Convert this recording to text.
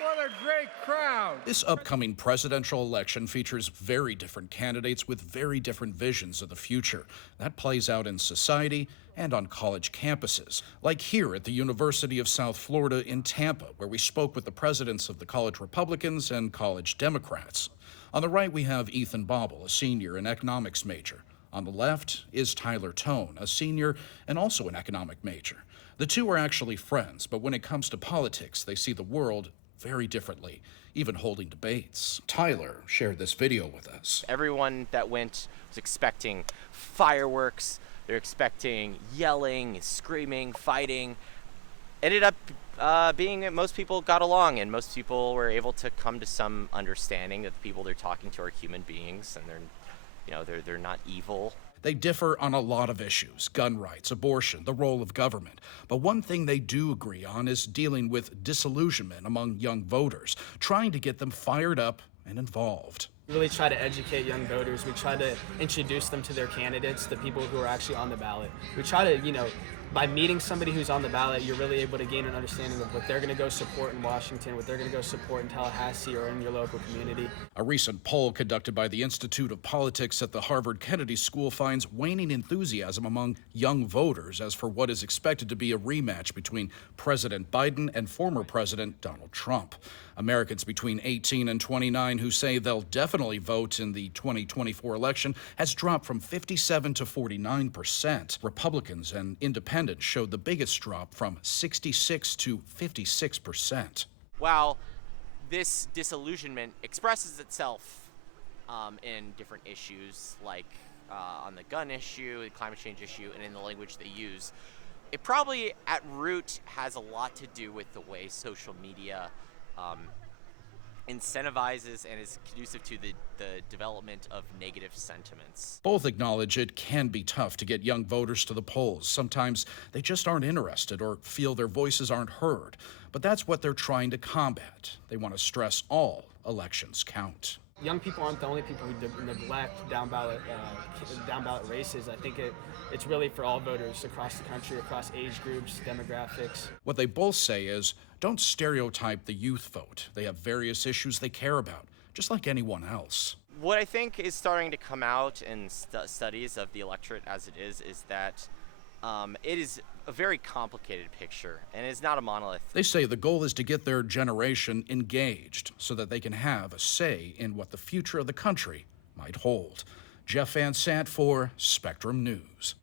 What a great crowd! This upcoming presidential election features very different candidates with very different visions of the future. That plays out in society and on college campuses, like here at the University of South Florida in Tampa, where we spoke with the presidents of the college Republicans and college Democrats. On the right, we have Ethan Bobble, a senior and economics major. On the left is Tyler Tone, a senior and also an economic major. The two are actually friends, but when it comes to politics, they see the world very differently, even holding debates. Tyler shared this video with us. Everyone that went was expecting fireworks, they're expecting yelling, screaming, fighting. Ended up being that most people got along and most people were able to come to some understanding that the people they're talking to are human beings and they're not evil. They differ on a lot of issues: gun rights, abortion, the role of government. But one thing they do agree on is dealing with disillusionment among young voters, trying to get them fired up and involved. We really try to educate young voters. We try to introduce them to their candidates, the people who are actually on the ballot. We try to, by meeting somebody who's on the ballot, you're really able to gain an understanding of what they're going to go support in Washington, what they're going to go support in Tallahassee or in your local community. A recent poll conducted by the Institute of Politics at the Harvard Kennedy School finds waning enthusiasm among young voters as for what is expected to be a rematch between President Biden and former President Donald Trump. Americans between 18 and 29 who say they'll definitely vote in the 2024 election has dropped from 57 to 49%. Republicans and independents showed the biggest drop from 66 to 56%. While this disillusionment expresses itself in different issues like on the gun issue, the climate change issue, and in the language they use, it probably at root has a lot to do with the way social media incentivizes and is conducive to the development of negative sentiments. Both acknowledge it can be tough to get young voters to the polls. Sometimes they just aren't interested or feel their voices aren't heard. But that's what they're trying to combat. They want to stress all elections count. Young people aren't the only people who neglect down ballot races. I think it's really for all voters across the country, across age groups, demographics. What they both say is, don't stereotype the youth vote. They have various issues they care about, just like anyone else. What I think is starting to come out in studies of the electorate as it is that it is a very complicated picture, and it's not a monolith. They say the goal is to get their generation engaged so that they can have a say in what the future of the country might hold. Jeff Van Sant for Spectrum News.